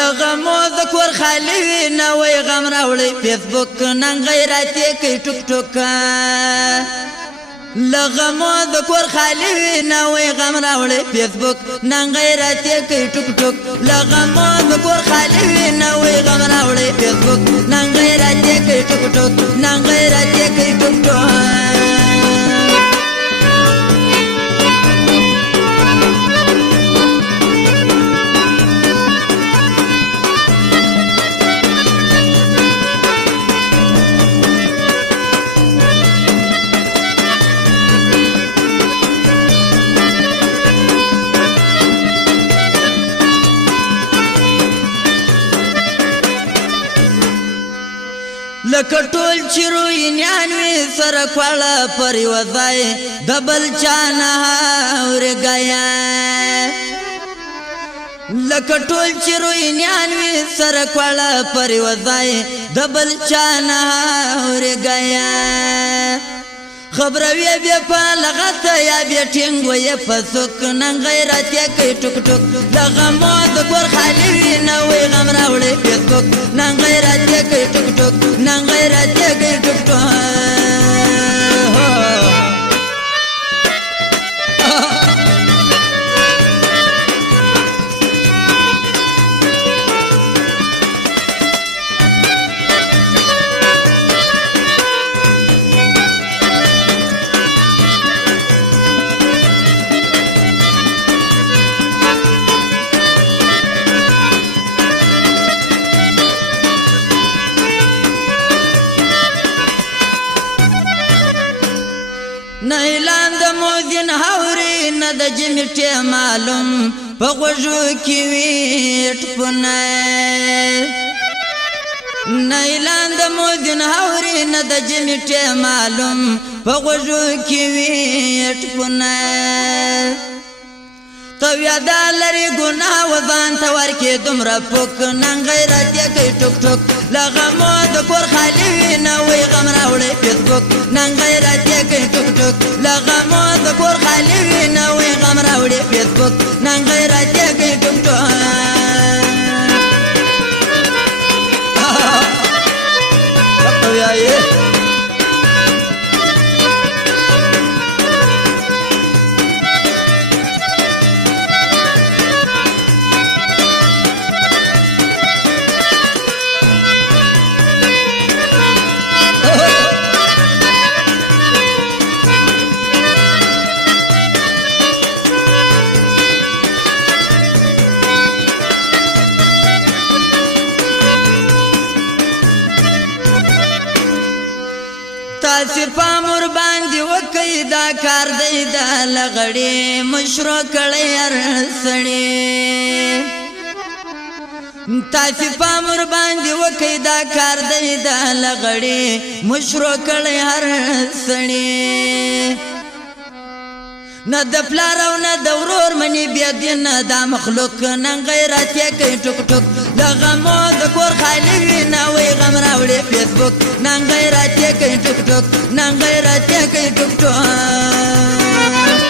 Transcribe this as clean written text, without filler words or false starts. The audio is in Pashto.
لغمو د کور خالی وي نوی غم راوړی فیسبوک نن غیرت یې کوي ټوک ټوک لغمو د کور خالی وي نوی غم راوړی فیسبوک نن غیرت یې کوي ټوک ټوک لغمو د کور خالی وي نوی غم راوړی فیسبوک نن غیرت یې کوي ټوک ټوک نن غیرت یې کوي ټوک ټوک لکه ټول چې روینیان وي سره کواړه پر یوه ځای د بل چا نه اورېږیه لکه ټول چې روینیان وي سره کواړه پر یوه ځای د بل چا نه اورېږیه خبروي بیا په لغته یا بیا ټینګ ویې په څوک نن غیرت یې کوي ټوک ټوک د غمو د کور خالي وي نوی غم راوړی فیسبوک نن غیرت یې کوي ټوک ټوک نن غیرت یې کوي ټوک ټوک نه اعلان د مؤذن هوري نه د جمیټې معلوم په غوږو کې وي ټپونه نه اعلان د مؤذن هوري نه د جمیټې معلوم په غوږو کې وي ټپونه تو یادا لري ګناه و ځان ته ورکې دومره پوک نن غیرت یې کوي ټوک ټوک له غمو د کور خالي وي نوی غم راوړی فیسبوک نن غیرت یې کوي ټوک ټوک له غمو د کور خالي وي نوی غم راوړی فیسبوک نن غیرت یې کوي ټوک ټوک تاسې پام ورباندې وکئ دا کار دی د لغړې مشرو کړی هر سړی تاسې پام ورباندې وکئ دا کار دی د لغړې مشرو کړی هر سړی نه د پلار او نه د ورور منی بیا دین دا مخلوق نن غیرت یې کوي ټوک ټوک د غمو د کور خالي وي نوی غم راوړی فیسبوک نن غیرت یې کوي ټوک ټوک نن غیرت یې کوي ټوک ټوک